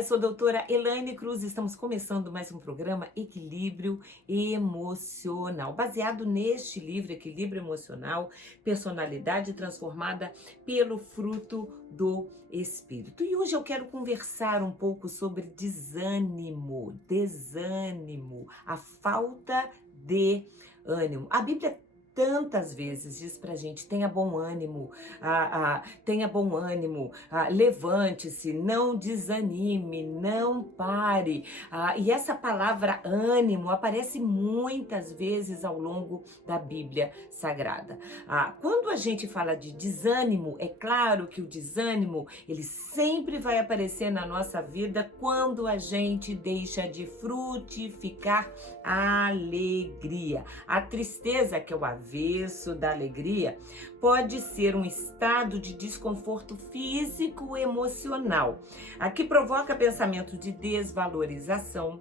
paz, sou a doutora Elaine Cruz. Estamos começando mais um programa Equilíbrio Emocional, baseado neste livro, Equilíbrio Emocional, Personalidade Transformada pelo Fruto do Espírito. E hoje eu quero conversar um pouco sobre desânimo, a falta de ânimo. A Bíblia tantas vezes diz pra gente: tenha bom ânimo, levante-se, não desanime, não pare. E essa palavra ânimo aparece muitas vezes ao longo da Bíblia Sagrada. Quando a gente fala de desânimo, é claro que o desânimo ele sempre vai aparecer na nossa vida quando a gente deixa de frutificar a alegria. A tristeza, que é o avesso da alegria, pode ser um estado de desconforto físico e emocional, que provoca pensamento de desvalorização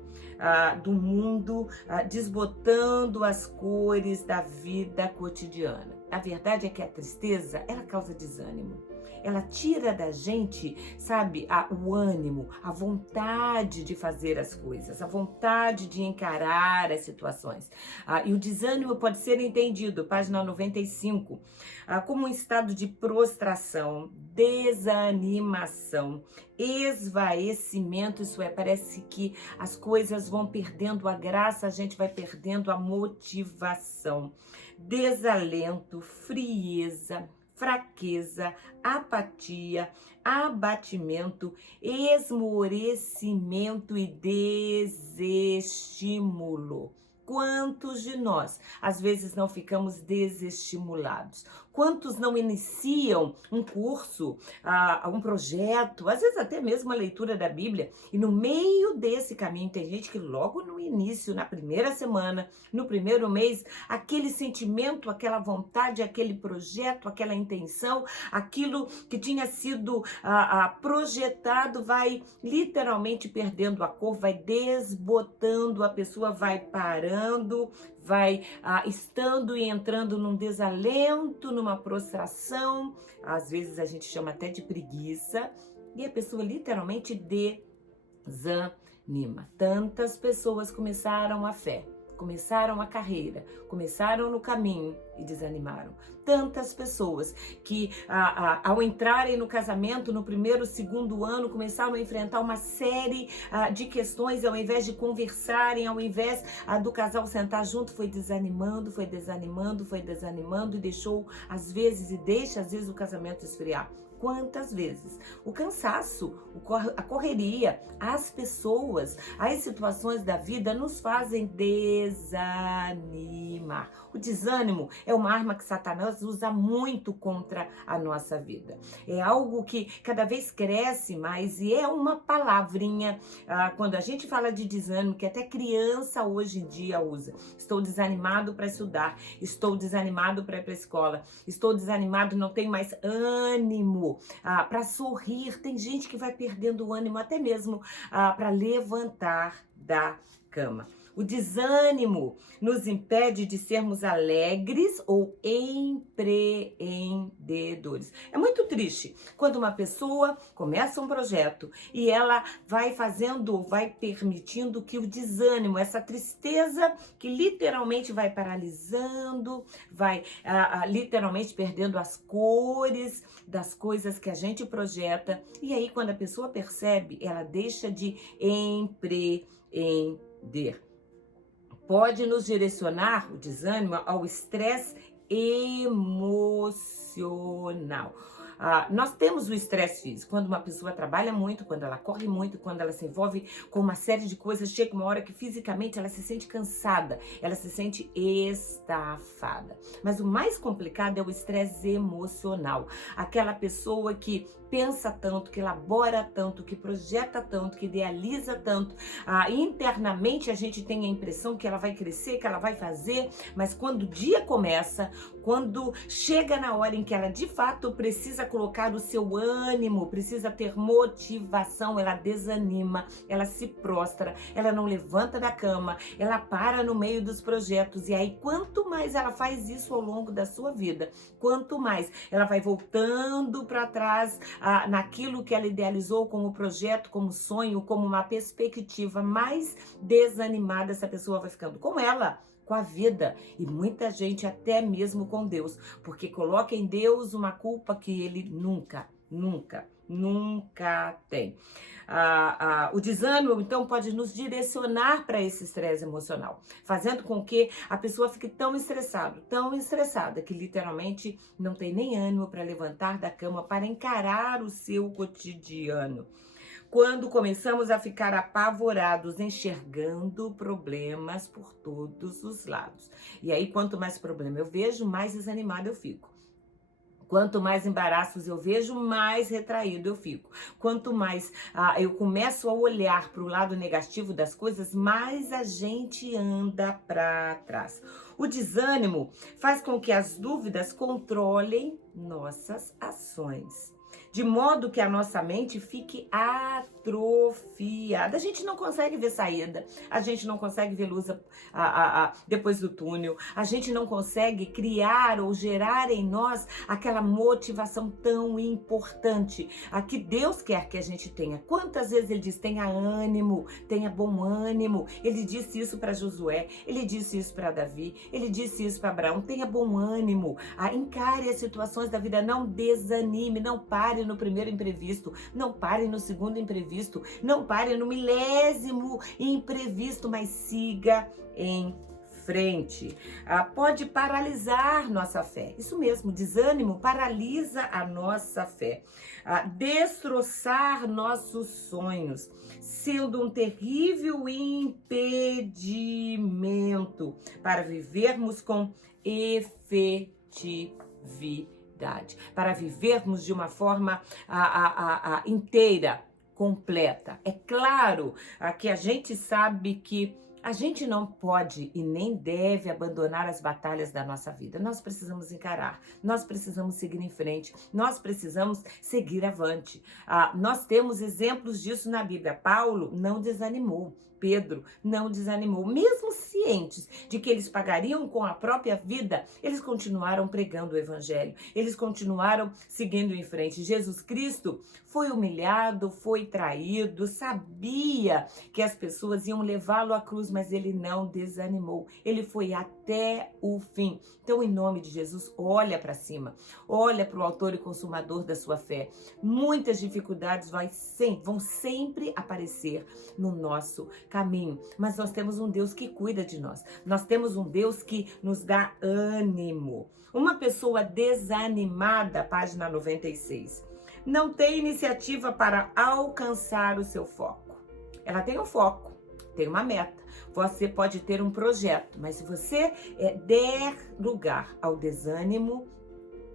do mundo, desbotando as cores da vida cotidiana. A verdade é que a tristeza, ela causa desânimo. Ela tira da gente, sabe, o ânimo, a vontade de fazer as coisas, a vontade de encarar as situações. E o desânimo pode ser entendido, página 95, como um estado de prostração, desanimação, esvaecimento, isso é, parece que as coisas vão perdendo a graça, a gente vai perdendo a motivação, desalento, frieza, fraqueza, apatia, abatimento, esmorecimento e desestímulo. Quantos de nós, às vezes, não ficamos desestimulados? Quantos não iniciam um curso, um projeto, às vezes até mesmo a leitura da Bíblia, e no meio desse caminho tem gente que logo no início, na primeira semana, no primeiro mês, aquele sentimento, aquela vontade, aquele projeto, aquela intenção, aquilo que tinha sido projetado vai literalmente perdendo a cor, vai desbotando, a pessoa vai parando, vai estando e entrando num desalento, numa prostração, às vezes a gente chama até de preguiça, e a pessoa literalmente desanima. Tantas pessoas começaram a fé, começaram a carreira, começaram no caminho e desanimaram. Tantas pessoas que ao entrarem no casamento, no primeiro, segundo ano, começaram a enfrentar uma série de questões, ao invés de conversarem, ao invés do casal sentar junto, foi desanimando e deixou, às vezes, deixa às vezes o casamento esfriar. Quantas vezes? O cansaço, a correria, as pessoas, as situações da vida nos fazem desanimar. O desânimo é uma arma que Satanás usa muito contra a nossa vida. É algo que cada vez cresce mais e é uma palavrinha, quando a gente fala de desânimo, que até criança hoje em dia usa. Estou desanimado para estudar, estou desanimado para ir para a escola, estou desanimado, não tenho mais ânimo para sorrir. Tem gente que vai perdendo o ânimo até mesmo para levantar da cama. O desânimo nos impede de sermos alegres ou empreendedores. É muito triste quando uma pessoa começa um projeto e ela vai permitindo que o desânimo, essa tristeza que literalmente vai paralisando, vai literalmente perdendo as cores das coisas que a gente projeta. E aí, quando a pessoa percebe, ela deixa de empreender. Pode nos direcionar, o desânimo, ao estresse emocional. Nós temos o estresse físico, quando uma pessoa trabalha muito, quando ela corre muito, quando ela se envolve com uma série de coisas, chega uma hora que fisicamente ela se sente cansada, ela se sente estafada. Mas o mais complicado é o estresse emocional. Aquela pessoa que pensa tanto, que elabora tanto, que projeta tanto, que idealiza tanto. Internamente a gente tem a impressão que ela vai crescer, que ela vai fazer, mas quando o dia começa, quando chega na hora em que ela de fato precisa colocar o seu ânimo, precisa ter motivação, ela desanima, ela se prostra, ela não levanta da cama, ela para no meio dos projetos. E aí, quanto mais ela faz isso ao longo da sua vida, quanto mais ela vai voltando para trás, naquilo que ela idealizou como projeto, como sonho, como uma perspectiva, mais desanimada essa pessoa vai ficando com ela, com a vida, e muita gente até mesmo com Deus, porque coloca em Deus uma culpa que ele nunca tem. O desânimo, então, pode nos direcionar para esse estresse emocional, fazendo com que a pessoa fique tão estressada, que literalmente não tem nem ânimo para levantar da cama, para encarar o seu cotidiano. Quando começamos a ficar apavorados, enxergando problemas por todos os lados. E aí, quanto mais problema eu vejo, mais desanimado eu fico. Quanto mais embaraços eu vejo, mais retraído eu fico. Quanto mais eu começo a olhar para o lado negativo das coisas, mais a gente anda para trás. O desânimo faz com que as dúvidas controlem nossas ações, de modo que a nossa mente fique atrofiada. A gente não consegue ver saída, a gente não consegue ver luz depois do túnel, a gente não consegue criar ou gerar em nós aquela motivação tão importante, a que Deus quer que a gente tenha. Quantas vezes ele diz, tenha ânimo, tenha bom ânimo. Ele disse isso para Josué, ele disse isso para Davi, ele disse isso para Abraão, tenha bom ânimo, encare as situações da vida, não desanime, não pare no primeiro imprevisto, não pare no segundo imprevisto, não pare no 10º imprevisto, mas siga em frente. Pode paralisar nossa fé. Isso mesmo, desânimo paralisa a nossa fé. Destroçar nossos sonhos, sendo um terrível impedimento para vivermos com efetividade. Para vivermos de uma forma inteira, completa. É claro que a gente sabe que a gente não pode e nem deve abandonar as batalhas da nossa vida. Nós precisamos encarar, nós precisamos seguir em frente, nós precisamos seguir avante. Nós temos exemplos disso na Bíblia. Paulo não desanimou. Pedro não desanimou, mesmo cientes de que eles pagariam com a própria vida, eles continuaram pregando o evangelho, eles continuaram seguindo em frente. Jesus Cristo foi humilhado, foi traído, sabia que as pessoas iam levá-lo à cruz, mas ele não desanimou, ele foi até o fim. Então, em nome de Jesus, olha para cima, olha para o autor e consumador da sua fé. Muitas dificuldades vão sempre aparecer no nosso caminho, mas nós temos um Deus que cuida de nós, nós temos um Deus que nos dá ânimo. Uma pessoa desanimada, página 96, não tem iniciativa para alcançar o seu foco. Ela tem um foco, tem uma meta, você pode ter um projeto, mas se você der lugar ao desânimo,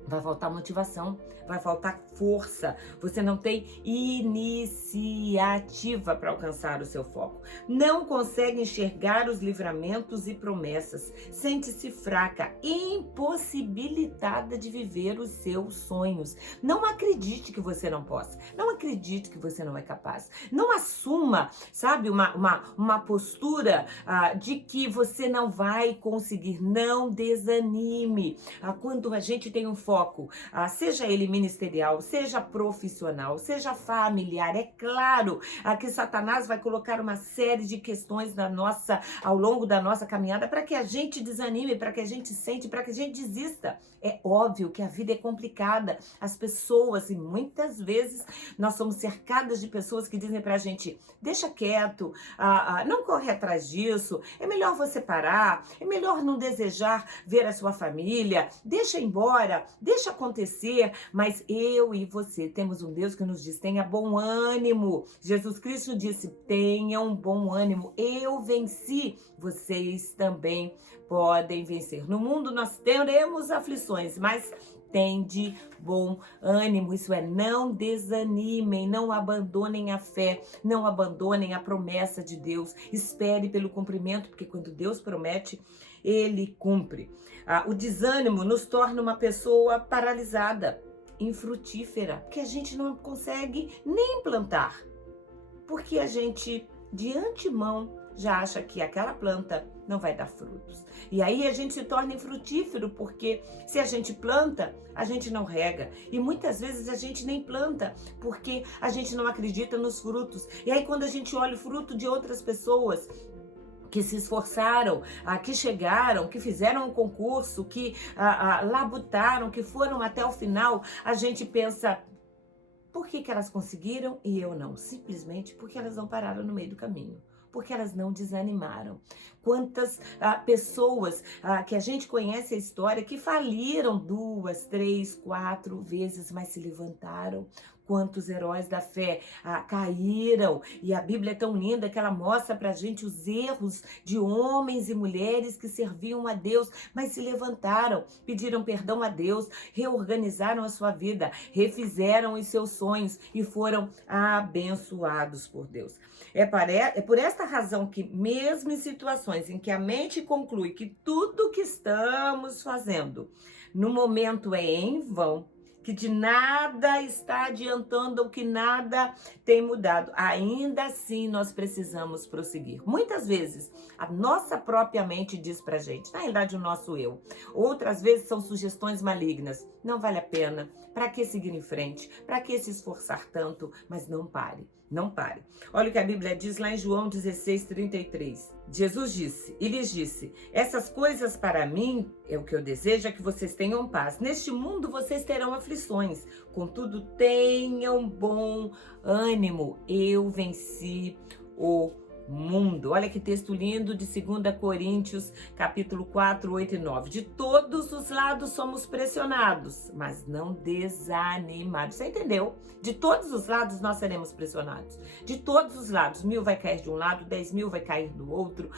vai faltar motivação, vai faltar força, você não tem iniciativa para alcançar o seu foco, não consegue enxergar os livramentos e promessas, sente-se fraca, impossibilitada de viver os seus sonhos. Não acredite que você não possa, não acredite que você não é capaz, não assuma, sabe, uma postura de que você não vai conseguir, não desanime. Quando a gente tem um foco, seja ele ministerial, seja profissional, seja familiar, é claro que Satanás vai colocar uma série de questões ao longo da nossa caminhada para que a gente desanime, para que a gente sente, para que a gente desista. É óbvio que a vida é complicada, as pessoas, e muitas vezes nós somos cercadas de pessoas que dizem pra gente, deixa quieto, não corre atrás disso, é melhor você parar, é melhor não desejar ver a sua família, deixa embora, deixa acontecer. Mas eu e você temos um Deus que nos diz, tenha bom ânimo. Jesus Cristo disse, tenham bom ânimo, eu venci, vocês também podem vencer. No mundo nós teremos aflições, mas tende bom ânimo. Isso é, não desanimem, não abandonem a fé, não abandonem a promessa de Deus. Espere pelo cumprimento, porque quando Deus promete, Ele cumpre. O desânimo nos torna uma pessoa paralisada, infrutífera, que a gente não consegue nem plantar, porque a gente, de antemão, já acha que aquela planta não vai dar frutos. E aí a gente se torna infrutífero, porque se a gente planta, a gente não rega. E muitas vezes a gente nem planta, porque a gente não acredita nos frutos. E aí quando a gente olha o fruto de outras pessoas que se esforçaram, que chegaram, que fizeram um concurso, que labutaram, que foram até o final, a gente pensa, por que elas conseguiram e eu não? Simplesmente porque elas não pararam no meio do caminho. Porque elas não desanimaram. Quantas pessoas que a gente conhece a história que faliram 2, 3, 4 vezes, mas se levantaram. Quantos heróis da fé caíram. E a Bíblia é tão linda que ela mostra pra gente os erros de homens e mulheres que serviam a Deus, mas se levantaram, pediram perdão a Deus, reorganizaram a sua vida, refizeram os seus sonhos e foram abençoados por Deus. É por esta razão que, mesmo em situações em que a mente conclui que tudo que estamos fazendo no momento é em vão, que de nada está adiantando ou que nada tem mudado, ainda assim nós precisamos prosseguir. Muitas vezes a nossa própria mente diz pra gente, na realidade o nosso eu. Outras vezes são sugestões malignas. Não vale a pena. Para que seguir em frente? Para que se esforçar tanto? Mas não pare. Não pare. Olha o que a Bíblia diz lá em João 16:33. Jesus disse, e lhes disse, essas coisas para mim, é o que eu desejo, é que vocês tenham paz. Neste mundo vocês terão aflições, contudo tenham bom ânimo. Eu venci o mundo. Olha que texto lindo de 2 Coríntios, capítulo 4, 8 e 9. De todos os lados somos pressionados, mas não desanimados. Você entendeu? De todos os lados nós seremos pressionados. De todos os lados. 1.000 vai cair de um lado, 10.000 vai cair do outro.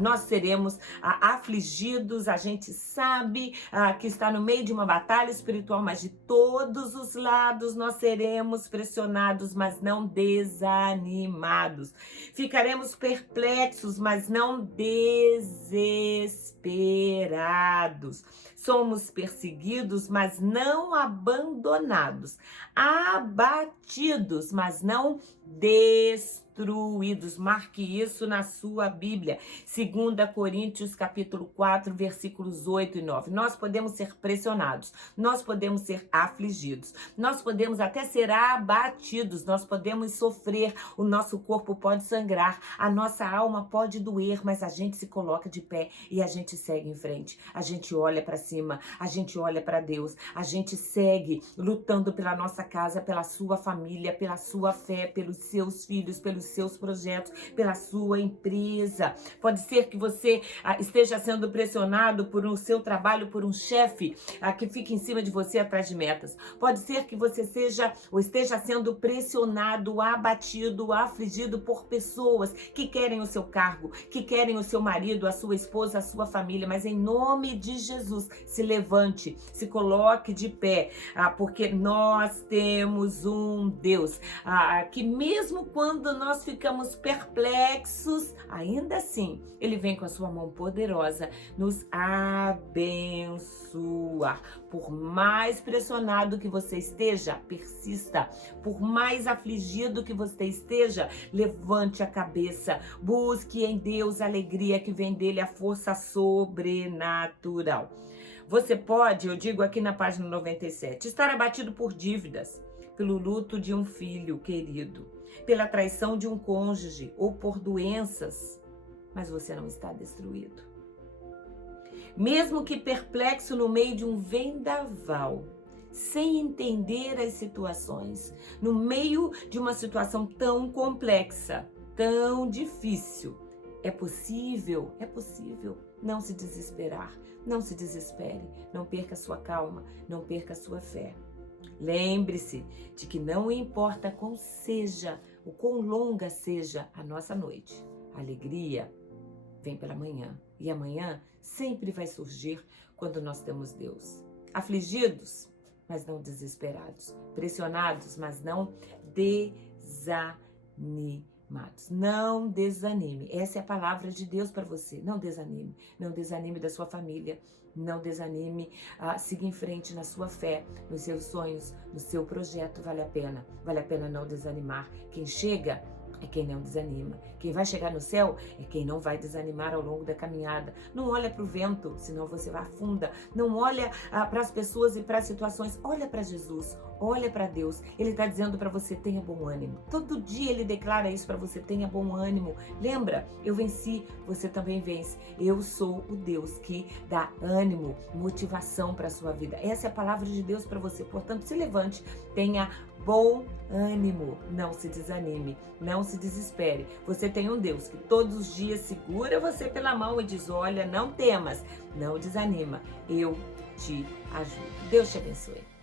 Nós seremos afligidos. A gente sabe que está no meio de uma batalha espiritual, mas de todos os lados nós seremos pressionados, mas não desanimados. Ficaremos perplexos, mas não desesperados. Somos perseguidos, mas não abandonados. Abatidos, mas não destruídos. Marque isso na sua Bíblia. 2 Coríntios, capítulo 4, versículos 8 e 9. Nós podemos ser pressionados, nós podemos ser afligidos, nós podemos até ser abatidos, nós podemos sofrer, o nosso corpo pode sangrar, a nossa alma pode doer, mas a gente se coloca de pé e a gente segue em frente. A gente olha para cima, a gente olha para Deus, a gente segue lutando pela nossa casa, pela sua família, pela sua fé, pelos seus filhos, pelos seus projetos, pela sua empresa. Pode ser que você esteja sendo pressionado por o seu trabalho, por um chefe que fica em cima de você atrás de metas. Pode ser que você seja ou esteja sendo pressionado, abatido, afligido por pessoas que querem o seu cargo, que querem o seu marido, a sua esposa, a sua família, mas em nome de Jesus, se levante, se coloque de pé, porque nós temos um Deus que mesmo quando nós ficamos perplexos, ainda assim, Ele vem com a sua mão poderosa nos abençoar. Por mais pressionado que você esteja, persista. Por mais afligido que você esteja, levante a cabeça. Busque em Deus a alegria que vem dele, a força sobrenatural. Você pode, eu digo aqui na página 97, estar abatido por dívidas, pelo luto de um filho querido, pela traição de um cônjuge ou por doenças, mas você não está destruído. Mesmo que perplexo no meio de um vendaval, sem entender as situações, no meio de uma situação tão complexa, tão difícil, é possível não se desesperar, não se desespere, não perca sua calma, não perca sua fé. Lembre-se de que não importa quão longa seja a nossa noite, a alegria vem pela manhã. E amanhã sempre vai surgir quando nós temos Deus. Afligidos, mas não desesperados. Pressionados, mas não desanimados. Não desanime. Essa é a palavra de Deus para você. Não desanime. Não desanime da sua família. Não desanime. Siga em frente na sua fé, nos seus sonhos, no seu projeto. Vale a pena. Vale a pena não desanimar. Quem chega é quem não desanima. Quem vai chegar no céu é quem não vai desanimar ao longo da caminhada. Não olha para o vento, senão você vai afunda. Não olha para as pessoas e para as situações. Olha para Jesus, olha para Deus. Ele está dizendo para você, tenha bom ânimo. Todo dia ele declara isso para você, tenha bom ânimo. Lembra, eu venci, você também vence. Eu sou o Deus que dá ânimo, motivação para a sua vida. Essa é a palavra de Deus para você. Portanto, se levante, tenha bom ânimo, não se desanime, não se desespere. Você tem um Deus que todos os dias segura você pela mão e diz, olha, não temas, não desanima, eu te ajudo. Deus te abençoe.